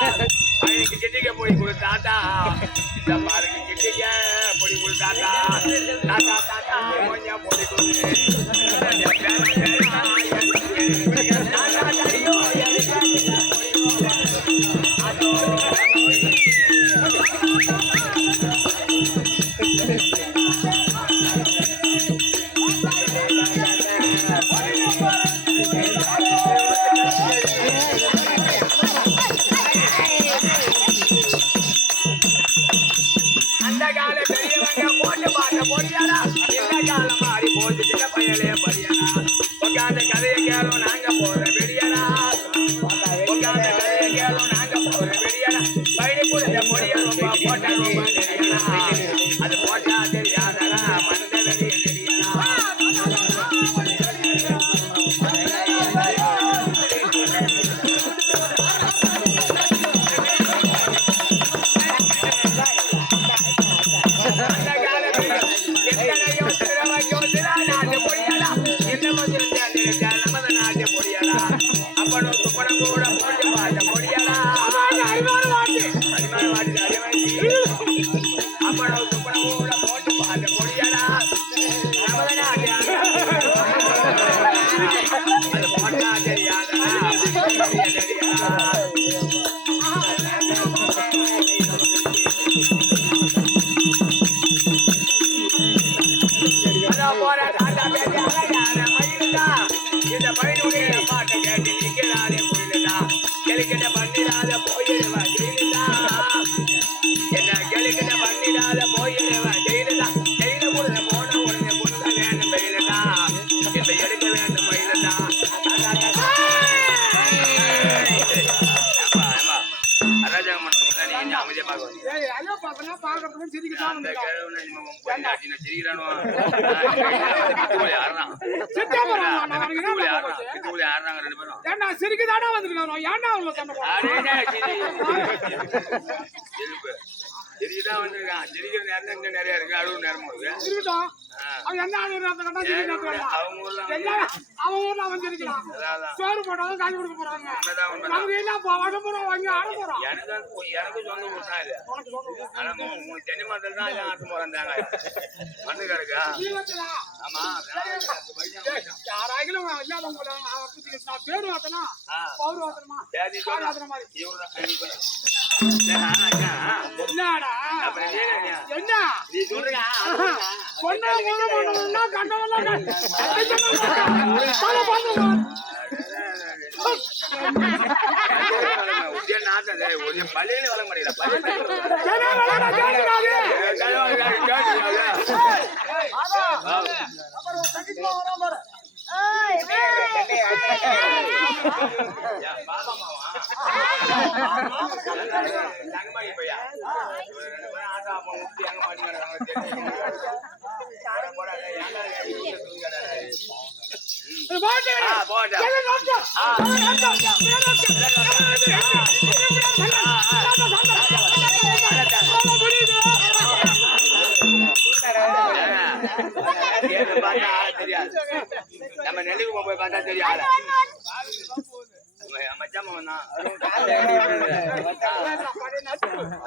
அவனுக்கு கிட்டிக்க பொடி கொடு தாத்தா. இந்த பாருக்கு கிட்டிக்க பொடி கொடு தாத்தா. தாத்தா தாத்தா கொஞ்சம் பொடி கொடு. சிரிக்குதானா வந்துருக்கானோ ஏன்டா அவங்க சிரிக்குதான் வந்திருக்கான். சிரிக்கிற நேரம் நிறைய இருக்கு, அழுவு நேரமும் இருக்கு. இருக்கட்டும். அவன் என்ன அவங்க ஊர்ல அவன் சிரிக்கிறான். சோறு போட்டாலும் காய்ச்சி கொடுக்க போறாங்க. நமக்கு என்ன வகை போறோம் வாங்கி ஆட போறோம். எனக்கு சொந்த ஊர் தான் இது. ஆனா தென்னை மரத்தில் தான் ஆட்டு போறேன் மண்ணுக்கா இருக்கா? ஆமா யாராயிலும் இல்லாதவங்க பேரு வாத்தனா பவுரு வாத்தனமா என்னடா என்ன நீ சொல்றீங்க பொண்ணா கண்டவெல்லாம் பள்ளியில வளர மாட்டேங்கிறா. தெரியாது நம்ம நெல்லுக்கு போய் பார்த்தா தெரியாது. மச்சாமன் தான்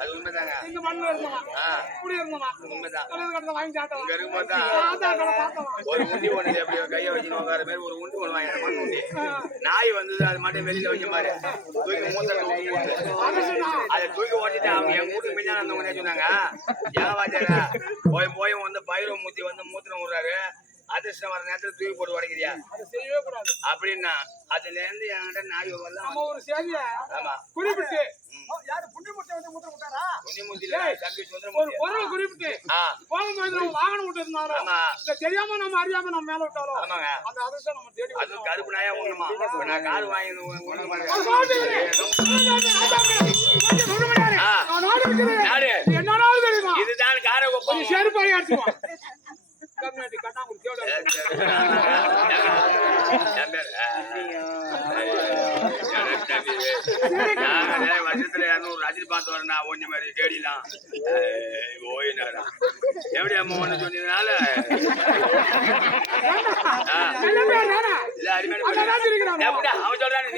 அது உண்மைதாங்க. ஒரு உண்டி ஒண்ணு எப்படி கையை வச்சு உட்கார மாதிரி ஒரு உண்டி ஒண்ணு வாங்க மண் உண்டி. நாய் வந்தது அது மட்டும் வெளியில வச்ச மாதிரி தூக்கி மூத்த அதை தூக்கி ஓட்டிட்டு அவங்க எங்க வீட்டுக்கு மிஞ்சான வந்தவங்க சொன்னாங்க. ஏன் வாத்தியாரா போய் போய் வந்து பயிரும் மூத்தி வந்து மூத்திரம் விடுறாரு, அதிர்ஷ்டம் வர நேரத்துல தூக்கி போட்டு உடைக்கிறியா அப்படின்னா அதுல இருந்து என்கிட்ட நாய் வரலாம். ஒரு செய்திய ஆமா குறிப்பிட்டு யாரு புண்ணியமூர்த்தி வந்து மூத்திரம் விட்டாரா? புண்ணியமூர்த்தியில தம்பி ஒரு பொருள் குறிப்பிட்டு போகும்போது வாகனம் விட்டுருந்தாரோ இல்ல தெரியாம நம்ம அறியாம நம்ம மேல விட்டாரோ அந்த அதிர்ஷ்டம் நம்ம தேடி அது கருப்பு நாயா ஒண்ணுமா நான் கார் வாங்கி என்னடாவது தெரியுமா இதுதான் காரை செருப்பாய் அடிச்சுவான். வருஷத்துல 200 ரஜினி பார்த்து வரனா ஒண்ணு மாதிரி தேடிலாம் ஓயினாரா எப்படி அம்மா ஒண்ணு சொன்னதுனால இல்ல அருமையான அவன் சொல்றானு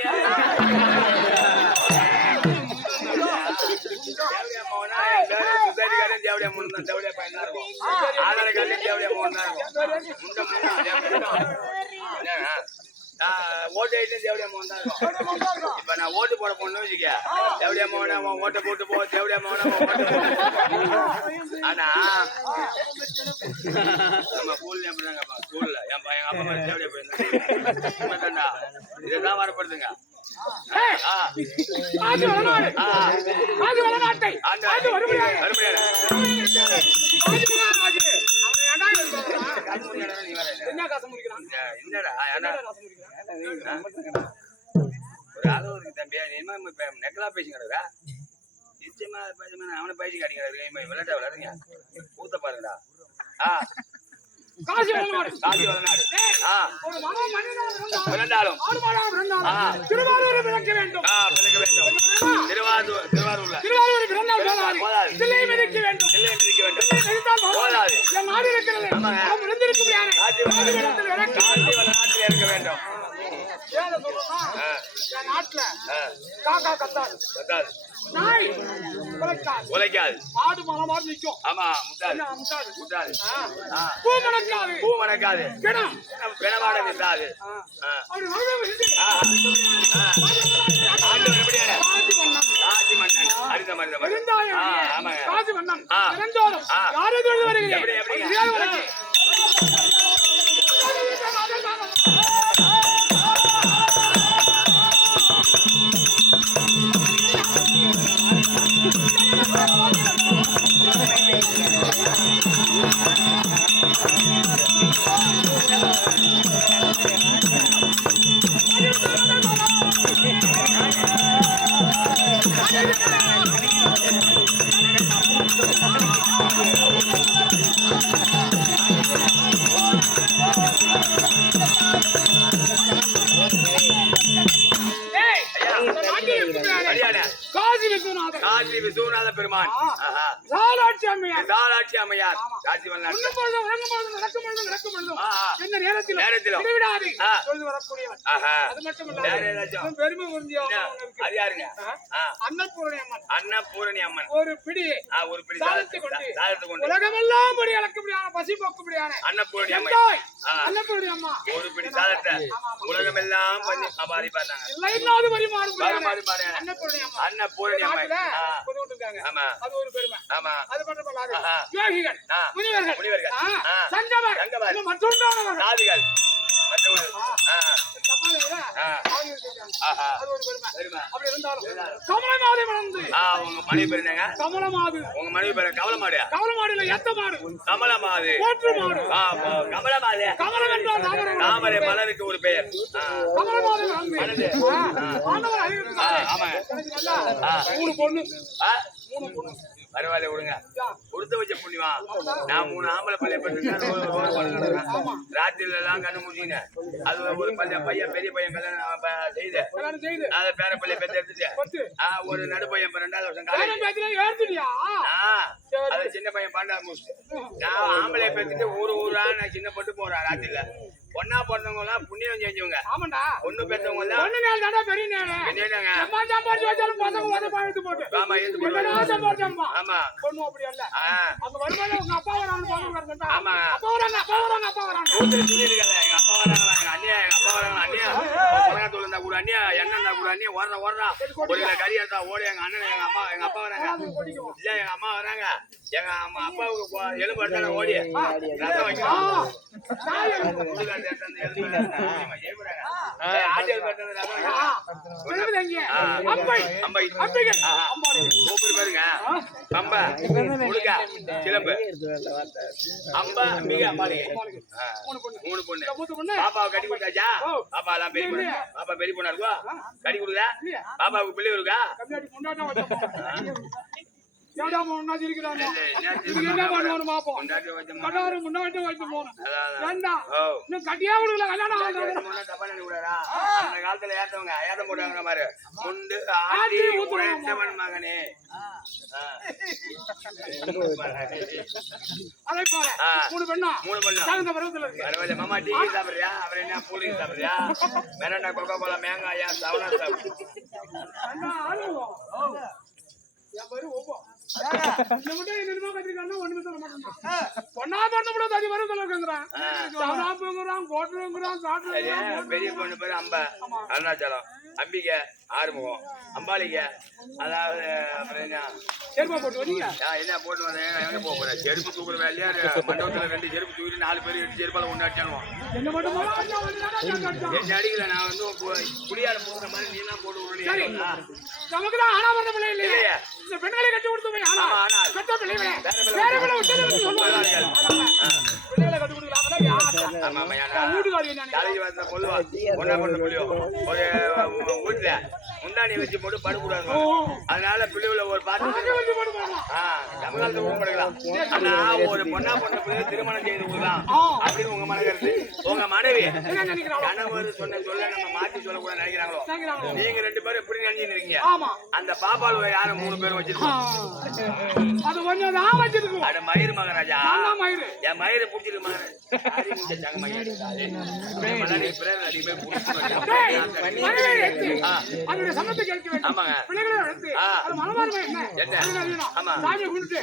மோகன் தான் தேவடியா பையன் தான் இருக்கும். ஆதார கார்டு தேவடியா மோகன் தான் இருக்கும். முண்டை ஓட்டு ஐட்டும் தேவடியா மோகன் தான் இருக்கும். இப்ப நான் ஓட்டு போட போனோம்னு வச்சுக்க, தேவடியா மோகனா ஓட்டை போட்டு போ, தேவடியா மோகனா ஓட்டை போட்டு. ஆனா நம்ம ஸ்கூல்ல எப்படிதாங்கப்பா, ஸ்கூல்ல என் அப்பா அம்மா தேவடியா போயிருந்தாங்க. இதான் வரப்படுதுங்க. நெக்கலா பேசிக்கிறா நிச்சயமா அவனை பேசி காட்டிக்கிறாரு. விளையாட்டா விளையாடுங்க, ஊத்த பாருங்கடா. காசி வளநாடு விளையாண்டாலும் திருவாரூர் விளக்க வேண்டும். திருவாரூர் பிறந்தால் போதாது, தில்லை மிதிக்க வேண்டும். போதாது, என் நாடு இருக்கிறது, நாம் இழந்திருக்கும் யாரை நாட்டில் இருக்க வேண்டும். என் நாட்டுல காக்கா கத்தாது, நாய் உழைக்காது, மாடு மலமாடு நிற்கும். ஆமா, முட்டாது, பூ மணக்காது, பூ மணக்காது, பிணவாட நின்றாது. காசி மன்னன் அடித்த மருந்த காசி மன்னன் யாரும் வருகிறேன். காசி விஸ்வநாத பெருமான், சாலாட்சி அம்மையார், சாலாட்சி அம்மையார், காசி வல்லார். இந்த நேரத்திலும் அது மட்டும் பெருமை அது யாருங்க? அன்னபூரணி அம்மன். ஒரு பிடி சாதத்தை கொண்டு உலகமெல்லாம் படி அளக்க முடியாத பசி போக்க முடியாத அன்னபூரணி அம்மன். அன்னபூரணி அம்மா ஒரு பிடி சாதத்தை உலகமெல்லாம் பண்ணி அபாரி பார்த்தாங்க. இல்லாத பரிமாறு அன்னபூரணி அம்மா. அன்னபூரணி அம்மன் ஆமா, அது ஒரு பெருமை. ஆமா, அது மட்டும் இல்லாத யோகிகள், முனிவர்கள், சங்கமர், மற்றொன்றானவர்கள், சாதிகள், அப்படி இருந்தாலும் கமலமாடு மணந்து உங்க மனைவி பேர் என்னங்க? கமலமாடு. உங்க மனைவி பேர் கமலமாடு? கமலமாடுல எந்த மாடு? கமலமாடு, போற்று மாடு. கமலமாடு, கமலம் என்றால் தாமரை மலருக்கு ஒரு பெயர். கமலமாடு மணந்து ஆண்டவர் அறிவித்தார். ஆமா, மூணு பொண்ணு, பரவாயில்ல விடுங்க, கொடுத்து வச்ச புண்ணியமா. நான் 3 ஆம்பளை பள்ளியை பெற்றுட்டேன். ராத்திரில எல்லாம் கண்ணு முடிச்சுங்க. அது ஒரு பையன் பெரிய பையன் கல்யாணம் செய்து அதை பேர பள்ளியை பெற்று எடுத்துட்டு ஒரு நடு பையன் 2வது வருஷம் அது சின்ன பையன் 12வது முடிச்சுட்டு நான் ஆம்பளை பெற்றுட்டு ஊரா நான் சின்ன பட்டு போறேன். ராத்திரில ஒன்னா பிறந்தவங்க எல்லாம் புண்ணியம் செஞ்சவங்க. ஆமாண்டா, ஒண்ணு பெற்றவங்க எல்லாம் பெரிய ஆமா பொண்ணு அப்படி அல்ல. அங்க வரும்போது உங்க அப்பா வராங்க. ஆமா, அப்பா வராங்க. எங்க அப்பா வராங்களா, எங்க அண்ணியா, எங்க அப்பா வராங்களா, அண்ணியா தோல் இருந்தா கூட அண்ணியா, எண்ணெய் இருந்தா கூட அண்ணியா, ஓடுறா ஒரு கிலோ கறி எடுத்தா ஓடி எங்க அண்ணன் எங்க அப்பா வராங்க. இல்ல எங்க அம்மா வராங்க, எங்க அப்பாவுக்கு எலும்பு எடுத்தாங்க ஓடி ரசம் வைக்கணும். பாருங்க, அம்பா முழுக்க சிலம்பு அம்பா அம்பிகை அம்பாளிகை 3 பொண்ணு. பாப்பாவை கட்டி கொடுத்தாச்சா? பாப்பா எல்லாம் பெரிய பொண்ணு. பாப்பா பெரிய பொண்ணா இருக்கா? கட்டி கொடுக்குதா? பாப்பாவுக்கு பிள்ளை இருக்கா? கட்டியா அந்த காலத்துல ஏத்தவங்க ஏத்தம் போட்டாங்க பாரு. முண்டு உழைத்தவன் மகனே. அதை போல 3 பெண்ணா 3 பெண்ணா. மாமா டீ சாப்பிடுறியா? அப்புறம் என்ன பூலிங் சாப்பிடுறியா? வேணா கொக்கோ கோலா மேங்காயா சவனா சாப்பிடு. ஒண்ணு பொண்ணா பொண்ணு தடி வரும் சொல்லுங்கிறான் சாதாப்புங்கிறான் கோட்டுங்கிறான் காட்டுங்கிறான் பெரிய பொண்ணு பேரு அம்பா அருணாச்சலம் அம்பிகை ஆறுமுகம் அம்பாலிகை அதாவது அப்புறம் என்ன செருப்பா போட்டு வரீங்க என்ன போட்டு வந்தேன் எங்க போக போறேன் செருப்பு தூக்குற வேலையா மண்டபத்துல 2 செருப்பு தூக்கி 4 பேர் 2 செருப்பால ஒண்ணு அடிச்சானுவோம் என்ன மட்டும் என்ன அடிக்கல நான் வந்து குடியால போகிற மாதிரி நீ எல்லாம் போட்டு சரி விடுறீங்க நமக்கு தான் ஆனா வந்த பிள்ளை இல்லையே இந்த பெண்களை கட்டி கொடுத்து போய் ஆனா பெற்ற பிள்ளைகளே வேற பிள்ளை உச்சரித்து சொல்லுவாங்க பிள்ளைகளை கட்டி கொடுக்கலாங்களா வீட்டுக்காரி தலைக்கு வந்த பொல்லுவா ஒன்னா கொண்டு புள்ளியோ ஒரு வீட்டுல முந்தாணி வச்சு போட்டு படுக்கூடாது அதனால பிள்ளைகளை ஒரு பாட்டு தமிழ்நாட்டுல உருப்படுக்கலாம் ஆனா ஒரு பொண்ணா பொண்ணு பிள்ளை திருமணம் செய்து கொடுக்கலாம் அப்படின்னு உங்க மனக்கருத்து உங்க மனைவி கணவர் சொன்ன சொல்ல நம்ம மாத்தி சொல்லக்கூடாது நினைக்கிறாங்களோ நீங்க 2 பேரும் எப்படி நினைச்சுட்டு இருக்கீங்க அந்த பாப்பால் யாரும் 3 பேரும் வச்சிருக்கோம் அது கொஞ்சம் தான் வச்சிருக்கோம் அட மயிறு மகராஜா மயிறு என் மயிறு புடிச்சிருக்கு அதனுடைய சமத்தை கேட்க வேண்டும் பிள்ளைகளை எடுத்து அது மனமார்மை என்ன சாமியை கும்பிட்டு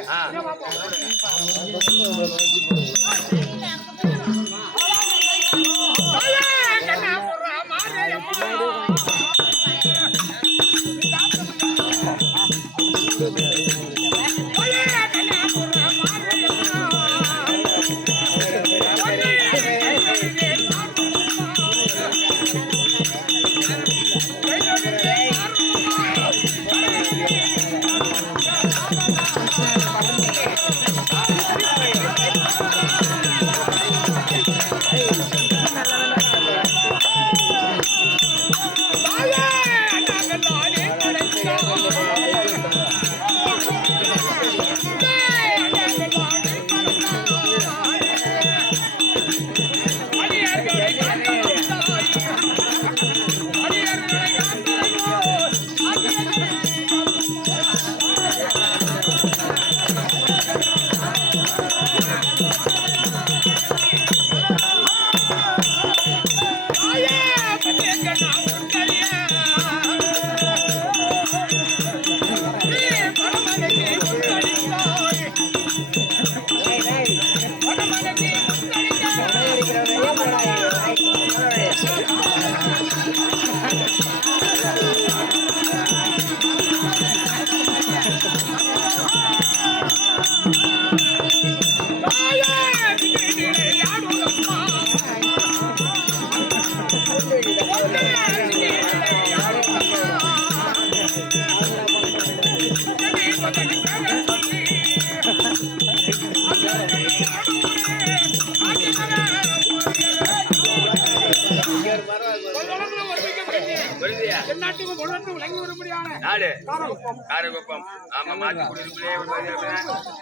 காரகுப்பம் ஆமா மாத்தி குடியிருப்பிலே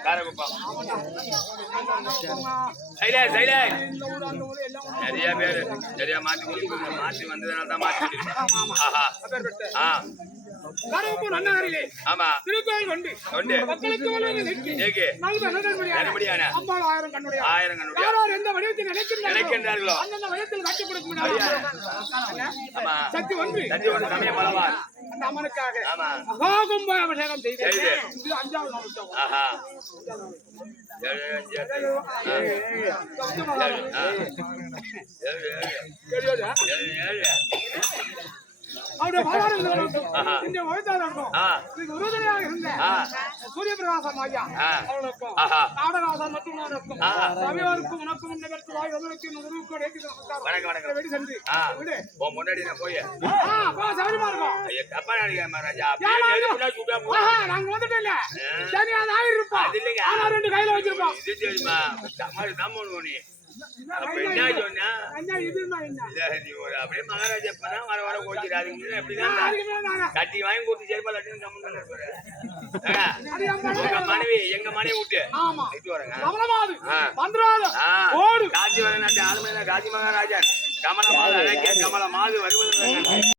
காரகுப்பம் நிறைய பேரு சரியா மாத்தி குடியிருப்பு மாத்தி வந்ததுனால தான் மாத்தி ஆமா திருக்கோயில் கொண்டு மக்களுக்கு ஆயிரம் எந்த வடிவத்தில் நினைக்கின்றார்களோ அந்த வடிவத்தில் காட்சி கொடுக்க சக்தி ஒன்று சமயம் பலவான் அந்த அம்மனுக்காக மகாகும்ப அபிஷேகம் செய்து 5வது அவருடைய இந்த வயதாளருக்கும் உறுதுணையாக இருந்த சூரிய பிரகாசம் ஐயா அவர்களுக்கும் நாடராசன் மற்றும் ரவிவாருக்கும் உனக்கும் வெடி சென்று முன்னாடி போய் சௌரியமா இருக்கும் நாங்க வந்துட்டு இல்ல சரி அது ஆயிருப்போம் 2 கையில வச்சிருப்போம் அப்படியே மகாராஜா வர வர கோச்சிடாதீங்க கட்டி வாங்கி கொடுத்து சேர்ப்பா மனைவி எங்க மனைவி விட்டு காட்சி வர காட்சி மகாராஜா கமல மாது வருவது